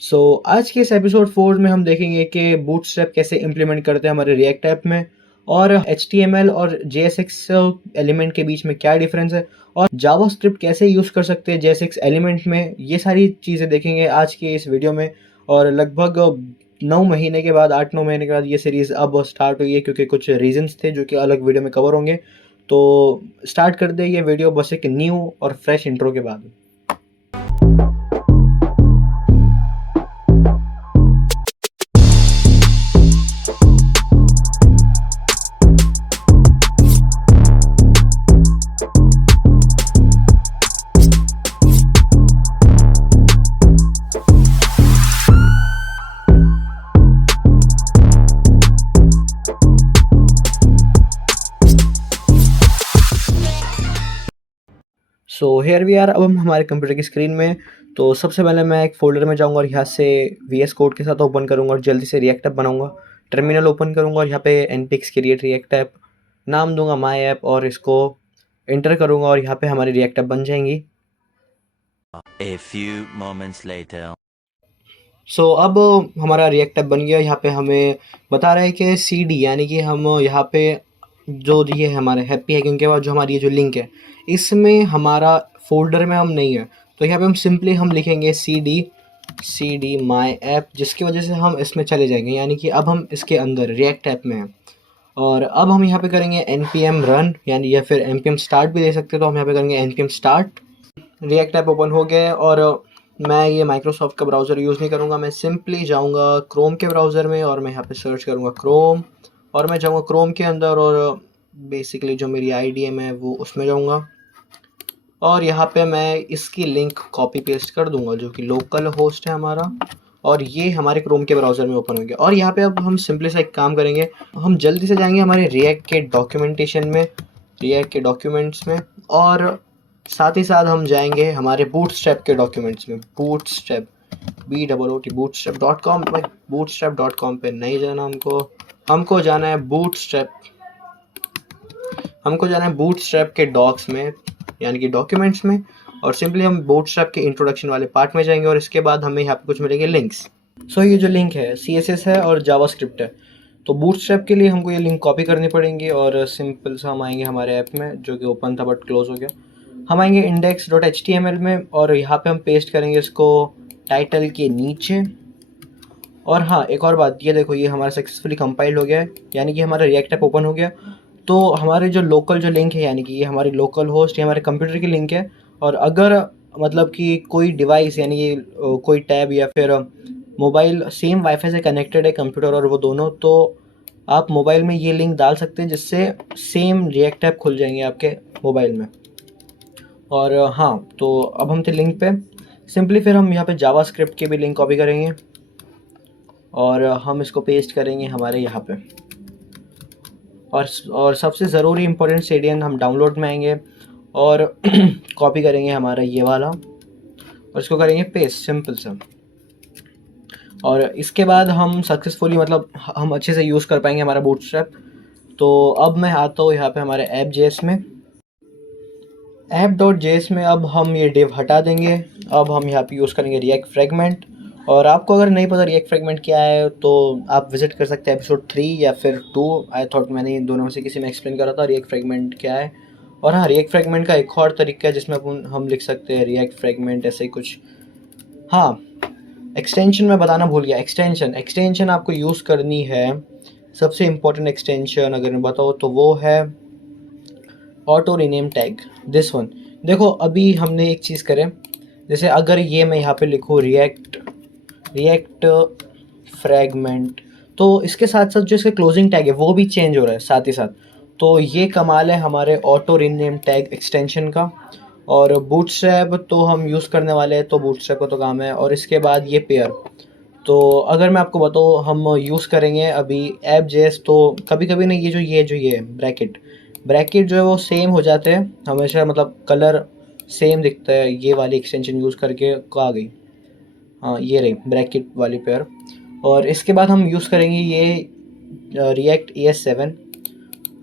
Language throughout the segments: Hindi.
आज के इस एपिसोड 4 में हम देखेंगे कि बूटस्ट्रैप कैसे इम्प्लीमेंट करते हैं हमारे रिएक्ट ऐप में और HTML और JSX एलिमेंट के बीच में क्या डिफरेंस है और जावास्क्रिप्ट कैसे यूज़ कर सकते हैं JSX एलिमेंट में। ये सारी चीज़ें देखेंगे आज के इस वीडियो में। और लगभग 9 महीने के बाद 8-9 महीने के बाद ये सीरीज़ अब स्टार्ट हुई है क्योंकि कुछ रीजंस थे जो कि अलग वीडियो में कवर होंगे। तो स्टार्ट कर दे ये वीडियो बस एक न्यू और फ्रेश इंट्रो के बाद। So here we are. अब हम हमारे कंप्यूटर की स्क्रीन में। तो सबसे पहले मैं एक फ़ोल्डर में जाऊंगा और यहाँ से VS कोड के साथ ओपन करूंगा और जल्दी से रिएक्ट ऐप बनाऊंगा। टर्मिनल ओपन करूंगा और यहाँ पे npx क्रिएट रिएक्ट ऐप नाम दूंगा माई ऐप और इसको एंटर करूंगा और यहाँ पे हमारी रिएक्ट ऐप बन जाएंगी। A few moments later. अब हमारा रिएक्ट ऐप बन गया। यहाँ पे हमें बता रहा है कि CD यानी कि हम यहाँ पे जो ये हमारे हैप्पी हैकिंग के बाद जो हमारी ये जो लिंक है इसमें हमारा फ़ोल्डर में हम नहीं है। तो यहाँ पे हम सिंपली हम लिखेंगे CD माई ऐप, जिसकी वजह से हम इसमें चले जाएंगे यानी कि अब हम इसके अंदर रिएक्ट ऐप में हैं। और अब हम यहाँ पे करेंगे npm रन यानी या फिर npm स्टार्ट भी दे सकते हैं। तो हम यहाँ पे करेंगे npm start. React app open हो गया है और मैं ये माइक्रोसॉफ्ट का ब्राउज़र यूज़ नहीं करूँगा। मैं सिंपली जाऊँगा क्रोम के ब्राउज़र में और मैं यहाँ पे सर्च करूँगा क्रोम और मैं जाऊँगा क्रोम के अंदर और बेसिकली जो मेरी IDM है वो उसमें जाऊँगा और यहाँ पे मैं इसकी लिंक कॉपी पेस्ट कर दूँगा जो कि लोकल होस्ट है हमारा। और ये हमारे क्रोम के ब्राउज़र में ओपन हो गया। और यहाँ पे अब हम सिंपली सा एक काम करेंगे, हम जल्दी से जाएंगे हमारे रिएक्ट के डॉक्यूमेंटेशन में, रिएक्ट के डॉक्यूमेंट्स में, और साथ ही साथ हम जाएंगे हमारे बूटस्ट्रैप के डॉक्यूमेंट्स में। बूटस्ट्रैप bootstrap.com भाई, bootstrap.com पे नहीं जाना हमको जाना है बूटस्ट्रैप के डॉक्स में यानी कि डॉक्यूमेंट्स में। और सिंपली हम बूटस्ट्रैप के इंट्रोडक्शन वाले पार्ट में जाएंगे और इसके बाद हमें यहाँ पे कुछ मिलेंगे लिंक्स। ये जो लिंक है CSS है और जावास्क्रिप्ट है। तो बूटस्ट्रैप के लिए हमको ये लिंक कॉपी करनी पड़ेंगी और सिंपल सा हम आएंगे हमारे ऐप में जो कि ओपन था बट क्लोज हो गया। हम आएंगे index.html में और यहाँ पे हम पेस्ट करेंगे इसको टाइटल के नीचे। और हाँ, एक और बात, ये देखो ये हमारा सक्सेसफुली कंपाइल्ड हो गया है यानी कि हमारा रिएक्ट ऐप ओपन हो गया। तो हमारे जो लोकल जो लिंक है यानी कि ये हमारी लोकल होस्ट, ये हमारे कंप्यूटर की लिंक है। और अगर मतलब कि कोई डिवाइस यानी कि कोई टैब या फिर मोबाइल सेम वाईफाई से कनेक्टेड है कंप्यूटर और वो दोनों, तो आप मोबाइल में ये लिंक डाल सकते हैं जिससे सेम रिएक्ट ऐप खुल जाएंगे आपके मोबाइल में। और हाँ, तो अब हम थे लिंक पे। सिंपली फिर हम यहाँ पे जावास्क्रिप्ट के भी लिंक कॉपी करेंगे और हम इसको पेस्ट करेंगे हमारे यहाँ पे। और सबसे ज़रूरी इम्पोर्टेंट सेडियन, हम डाउनलोड में आएंगे और कॉपी करेंगे हमारा ये वाला और इसको करेंगे पेस्ट सिंपल सा। और इसके बाद हम सक्सेसफुली मतलब हम अच्छे से यूज़ कर पाएंगे हमारा बूटस्ट्रैप। तो अब मैं आता हूँ यहाँ पे हमारे app.js में। app.js में अब हम ये div हटा देंगे। अब हम यहाँ पे यूज़ करेंगे रिएक्ट फ्रेगमेंट। और आपको अगर नहीं पता रिएक्ट फ्रेगमेंट क्या है तो आप विजिट कर सकते हैं एपिसोड 3 या फिर 2। आई थॉट मैंने इन दोनों में से किसी में एक्सप्लेन करा था रिएक्ट फ्रेगमेंट क्या है। और हाँ, रिएक्ट फ्रेगमेंट का एक और तरीका है जिसमें हम लिख सकते हैं रिएक्ट फ्रेगमेंट ऐसे ही कुछ। हाँ, एक्सटेंशन मैं बताना भूल गया। एक्सटेंशन आपको यूज़ करनी है। सबसे इम्पोर्टेंट एक्सटेंशन अगर मैं बताऊँ तो वो है auto rename tag, this one. देखो अभी हमने एक चीज़ करें, जैसे अगर ये मैं यहाँ पे लिखूँ रिएक्ट फ्रेगमेंट, तो इसके साथ साथ जो इसके क्लोजिंग टैग है वो भी चेंज हो रहा है साथ ही साथ। तो ये कमाल है हमारे ऑटो रीनेम टैग एक्सटेंशन का। और बूटस्ट्रैप तो हम यूज़ करने वाले हैं तो बूटस्ट्रैप का तो काम है। और इसके बाद ये पेयर, तो अगर मैं आपको बताऊँ हम यूज़ करेंगे अभी app.js। तो कभी कभी ना ये ब्रैकेट जो है वो सेम हो जाते हैं हमेशा, मतलब कलर सेम दिखता है। ये वाली एक्सटेंशन यूज़ करके आ गई, हाँ ये रही ब्रैकेट वाली पेयर। और इसके बाद हम यूज़ करेंगे ये रिएक्ट ES7।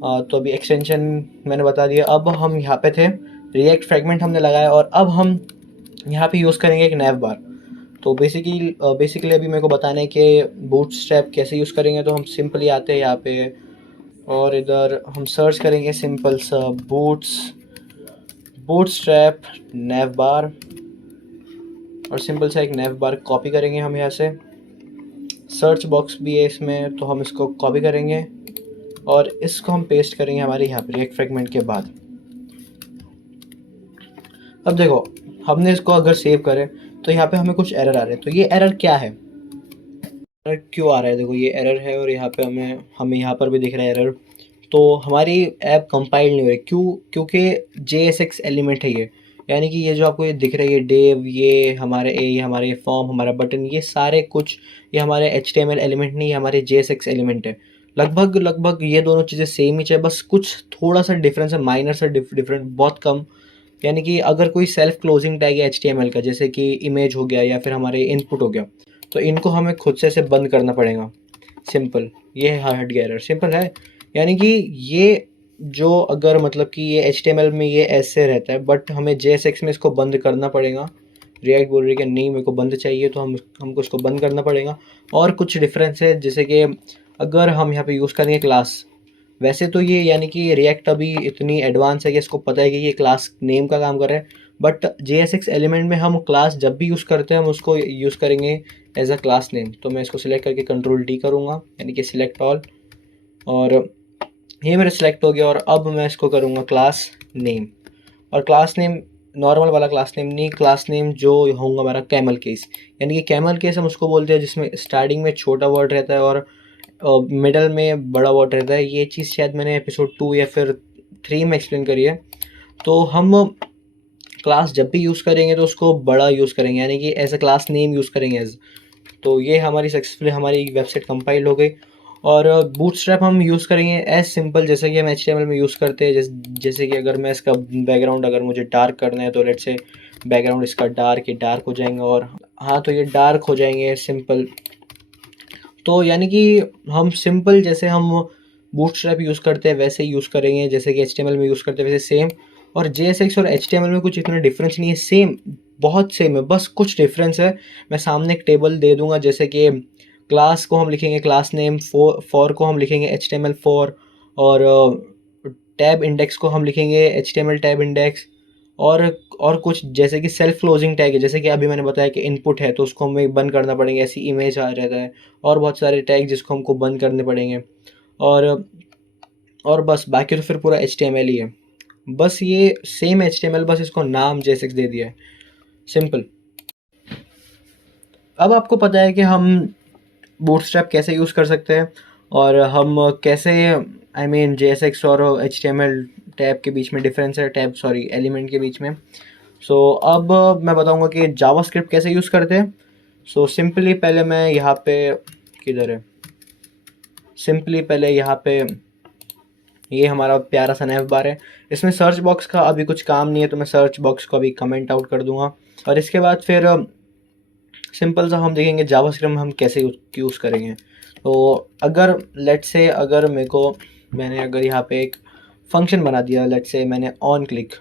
तो अभी एक्सटेंशन मैंने बता दिया। अब हम यहाँ पे थे, रिएक्ट फ्रेगमेंट हमने लगाया और अब हम यहाँ पे यूज़ करेंगे एक नैव बार। तो बेसिकली अभी मेरे को बताना है कि बूटस्ट्रैप कैसे यूज़ करेंगे। तो हम सिंपली आते हैं यहाँ पे और इधर हम सर्च करेंगे सिंपल सा बूटस्ट्रैप नैव बार, और सिंपल सा एक नैव बार कॉपी करेंगे हम यहाँ से। सर्च बॉक्स भी है इसमें, तो हम इसको कॉपी करेंगे और इसको हम पेस्ट करेंगे हमारे यहाँ पे रिएक्ट फ्रेगमेंट के बाद। अब देखो, हमने इसको अगर सेव करें तो यहाँ पे हमें कुछ एरर आ रहे हैं। तो ये एरर क्या है, एरर क्यों आ रहा है? देखो ये एरर है और यहाँ पे हमें यहाँ पर भी दिख रहा है एरर। तो हमारी ऐप कंपाइल नहीं हो रही, क्यों? क्योंकि JSX एलिमेंट है ये, यानी कि ये जो आपको ये दिख रहा है, ये डेव, ये हमारे फॉर्म, हमारा बटन, ये सारे कुछ ये हमारे HTML एलिमेंट नहीं, हमारे JSX एलिमेंट है। लगभग ये दोनों चीज़ें सेम ही है, बस कुछ थोड़ा सा डिफरेंस है, माइनर सा डिफरेंट, बहुत कम। यानी कि अगर कोई सेल्फ क्लोजिंग टैग है HTML का, जैसे कि इमेज हो गया या फिर हमारे इनपुट हो गया, तो इनको हमें खुद से ऐसे बंद करना पड़ेगा। सिंपल, ये हट गया एरर, सिंपल है। यानी कि ये जो अगर मतलब कि ये HTML में ये ऐसे रहता है, बट हमें JSX में इसको बंद करना पड़ेगा। रिएक्ट बोल रही है कि नहीं मेरे को बंद चाहिए, तो हमको इसको बंद करना पड़ेगा। और कुछ डिफरेंस है, जैसे कि अगर हम यहाँ पे यूज़ करेंगे क्लास, वैसे तो ये यानी कि रिएक्ट अभी इतनी एडवांस है कि इसको पता है कि ये क्लास नेम का काम कर रहा है, बट JSX एलिमेंट में हम क्लास जब भी यूज़ करते हैं हम उसको यूज़ करेंगे एज अ क्लास नेम। तो मैं इसको सिलेक्ट करके Ctrl D करूँगा, यानी कि सिलेक्ट ऑल, और ये मेरा सिलेक्ट हो गया। और अब मैं इसको करूँगा क्लास नेम, और क्लास नेम नॉर्मल वाला क्लास नेम नहीं, क्लास नेम जो होगा हमारा कैमल केस। यानी कि कैमल केस हम उसको बोलते हैं जिसमें स्टार्टिंग में छोटा वर्ड रहता है और मिडल में बड़ा वर्ड रहता है। ये चीज़ शायद मैंने एपिसोड 2 या फिर 3 में एक्सप्लेन करी है। तो हम क्लास जब भी यूज़ करेंगे तो उसको बड़ा यूज़ करेंगे, यानी कि as a class name use करेंगे एज। तो ये हमारी सक्सेसफुली हमारी वेबसाइट कंपाइल हो गई। और बूटस्ट्रैप हम यूज़ करेंगे एज सिंपल, जैसे कि हम HTML में यूज़ करते हैं। जैसे कि अगर मैं इसका बैकग्राउंड अगर मुझे डार्क करना है, तो लेट्स से बैकग्राउंड इसका डार्क हो जाएंगे, और हाँ तो ये डार्क हो जाएंगे सिंपल। तो यानी कि हम सिंपल जैसे हम बूटस्ट्रैप यूज़ करते हैं वैसे ही यूज़ करेंगे, जैसे कि HTML में यूज़ करते हैं वैसे सेम। और JSX और HTML में कुछ इतना डिफरेंस नहीं है, सेम, बहुत सेम है, बस कुछ डिफरेंस है। मैं सामने एक टेबल दे दूंगा, जैसे कि क्लास को हम लिखेंगे क्लास नेम, फॉर को हम लिखेंगे HTML फॉर, और टैब इंडेक्स को हम लिखेंगे HTML टैब इंडेक्स। और कुछ जैसे कि सेल्फ क्लोजिंग टैग है, जैसे कि अभी मैंने बताया कि इनपुट है तो उसको हमें बंद करना पड़ेगा, ऐसी इमेज आ रहता है। और बहुत सारे टैग जिसको हमको बंद करने पड़ेंगे। और और बस बाकी तो फिर पूरा HTML ही है, बस ये सेम HTML, बस इसको नाम JSX दे दिया है, सिंपल। अब आपको पता है कि हम बूटस्ट्रैप कैसे यूज़ कर सकते हैं, और हम कैसे JSX और HTML टैब के बीच में डिफरेंस है, एलिमेंट के बीच में। सो अब मैं बताऊंगा कि जावास्क्रिप्ट कैसे यूज़ करते हैं। सो सिंपली पहले मैं यहाँ पे, किधर है, सिंपली पहले यहाँ पे ये हमारा प्यारा सा नैव बार है। इसमें सर्च बॉक्स का अभी कुछ काम नहीं है, तो मैं सर्च बॉक्स को अभी कमेंट आउट कर दूंगा। और इसके बाद फिर सिंपल सा हम देखेंगे जावास्क्रिप्ट हम कैसे यूज़ करेंगे। तो अगर लेट्स से अगर मैंने अगर यहाँ पे एक फंक्शन बना दिया, लेट्स से मैंने ऑन क्लिक,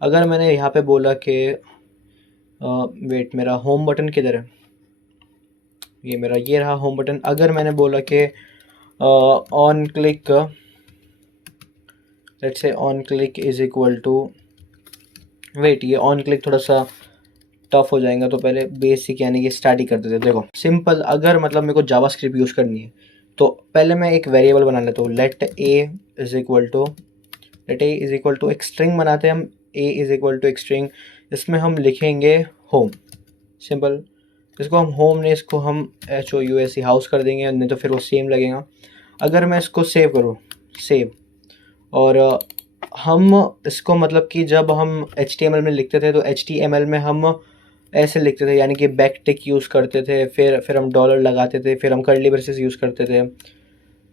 अगर मैंने यहाँ पे बोला कि वेट, मेरा होम बटन किधर है, ये रहा होम बटन। अगर मैंने बोला कि on click, let's say on click is equal to, wait, ये ऑन क्लिक थोड़ा सा टफ हो जाएगा, तो पहले बेसिक यानी कि स्टार्ट ही कर देते। देखो सिंपल, अगर मतलब मेरे को जावास्क्रिप्ट यूज़ करनी है तो पहले मैं एक वेरिएबल बना लेता हूँ, let a is equal to एक स्ट्रिंग बनाते हैं हम, a इज इक्वल टू एक स्ट्रिंग, इसमें हम लिखेंगे होम, सिंपल। इसको हम होम नहीं, इसको हम HOUSE हाउस कर देंगे, नहीं तो फिर वो सेम लगेगा। अगर मैं इसको सेव करूँ, सेव, और हम इसको मतलब कि जब हम HTML में लिखते थे तो HTML में हम ऐसे लिखते थे, यानी कि बैक टिक यूज़ करते थे, फिर हम डॉलर लगाते थे, फिर हम कर्ली ब्रेसेस यूज़ करते थे।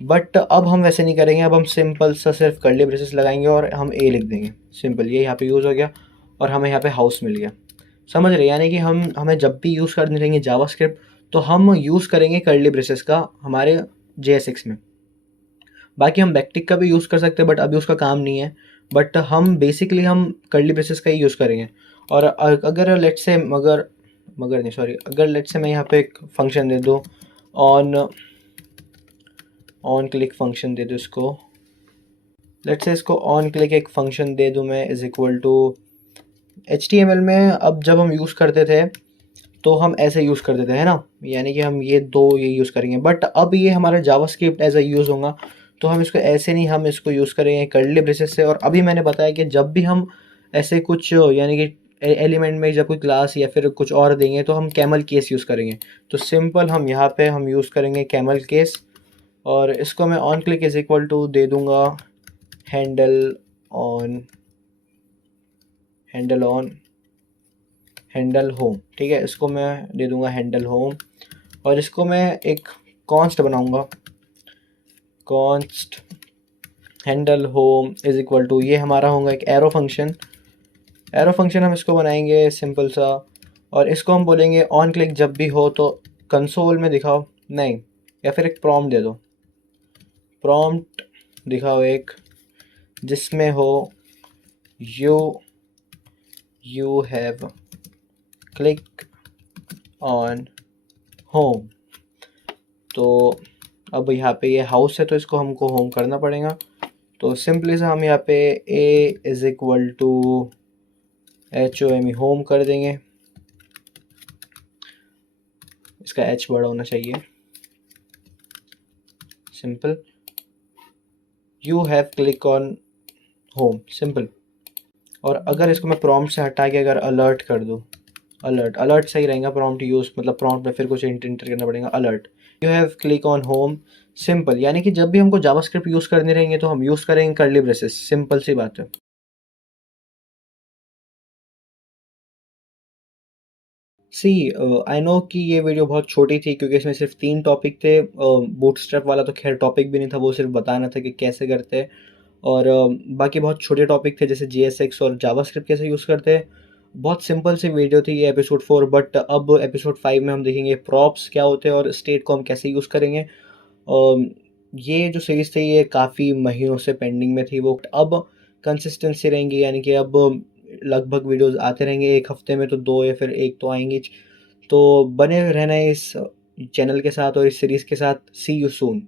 बट अब हम वैसे नहीं करेंगे, अब हम सिंपल सा सिर्फ कर्ली ब्रेसेस लगाएंगे और हम ए लिख देंगे, सिंपल। ये यहाँ पे यूज़ हो गया और हमें यहाँ पे हाउस मिल गया, समझ रहे? यानी कि हमें जब भी यूज़ करने रहेंगे जावास्क्रिप्ट तो हम यूज़ करेंगे कर्ली ब्रेसेस का हमारे JSX में। बाकी हम बैकटिक का भी यूज़ कर सकते हैं, बट अभी उसका काम नहीं है। बट हम बेसिकली हम कर्ली ब्रेसेस का ही यूज़ करेंगे। और अगर लेट्स से मगर नहीं सॉरी, अगर लेट्स से मैं यहाँ पे एक फंक्शन दे दूँ ऑन क्लिक फंक्शन दे दूँ इसको, लेट्स से इसको ऑन क्लिक एक फंक्शन दे दूँ मैं इज़ इक्वल टू HTML में अब जब हम यूज़ करते थे तो हम ऐसे यूज़ करते थे, है ना? यानी कि हम ये यूज़ करेंगे, बट अब ये हमारा जावास्क्रिप्ट एज़ अ यूज़ होगा, तो हम इसको ऐसे नहीं, हम इसको यूज़ करेंगे कर्ली ब्रेसेस से। और अभी मैंने बताया कि जब भी हम ऐसे कुछ यानी कि एलिमेंट में जब कोई क्लास या फिर कुछ और देंगे तो हम कैमल केस यूज़ करेंगे। तो सिंपल हम यहाँ पे हम यूज़ करेंगे कैमल केस, और इसको मैं on click is equal to दे दूँगा हैंडल ऑन हैंडल होम, ठीक है? इसको मैं दे दूँगा हैंडल होम, और इसको मैं एक कॉन्स्ट बनाऊँगा, const handle home is equal to, ये हमारा होगा एक एरो फंक्शन हम इसको बनाएंगे सिंपल सा, और इसको हम बोलेंगे ऑन क्लिक जब भी हो तो कंसोल में दिखाओ, नहीं, या फिर एक प्रॉम्प्ट दे दो, प्रॉम्प्ट दिखाओ एक जिसमें हो you have click on home. तो अब यहाँ पे ये हाउस है तो इसको हमको होम करना पड़ेगा, तो सिंपली से हम यहाँ पे a is equal to HOME home कर देंगे, इसका h बड़ा होना चाहिए, simple you have click on home, simple. और अगर इसको मैं प्रॉम्प्ट से हटा के अगर अलर्ट कर दूँ, अलर्ट सही रहेगा, प्रॉम्प्ट यूज़ मतलब प्रॉम्प्ट में फिर कुछ इंटर करना पड़ेगा, alert you have click on home, simple. यानी कि जब भी हमको जावास्क्रिप्ट यूज़ करने रहेंगे तो हम यूज़ करेंगे कर्ली ब्रेसेस, सिंपल सी बात है। सी आई नो कि ये वीडियो बहुत छोटी थी क्योंकि इसमें सिर्फ 3 टॉपिक थे। बूटस्ट्रैप वाला तो खैर टॉपिक भी नहीं था, वो सिर्फ बताना था कि कैसे करते हैं, और बाकी बहुत छोटे टॉपिक थे जैसे JSX और जावास्क्रिप्ट कैसे यूज़ करते हैं। बहुत सिंपल सी वीडियो थी ये एपिसोड 4, बट अब एपिसोड 5 में हम देखेंगे प्रॉप्स क्या होते हैं और स्टेट को हम कैसे यूज़ करेंगे। ये जो सीरीज़ थी ये काफ़ी महीनों से पेंडिंग में थी, वो अब कंसिस्टेंसी रहेंगी, यानी कि अब लगभग वीडियोस आते रहेंगे, एक हफ्ते में तो 2 या फिर 1 तो आएंगी। तो बने रहना है इस चैनल के साथ और इस सीरीज़ के साथ। सी यू सून।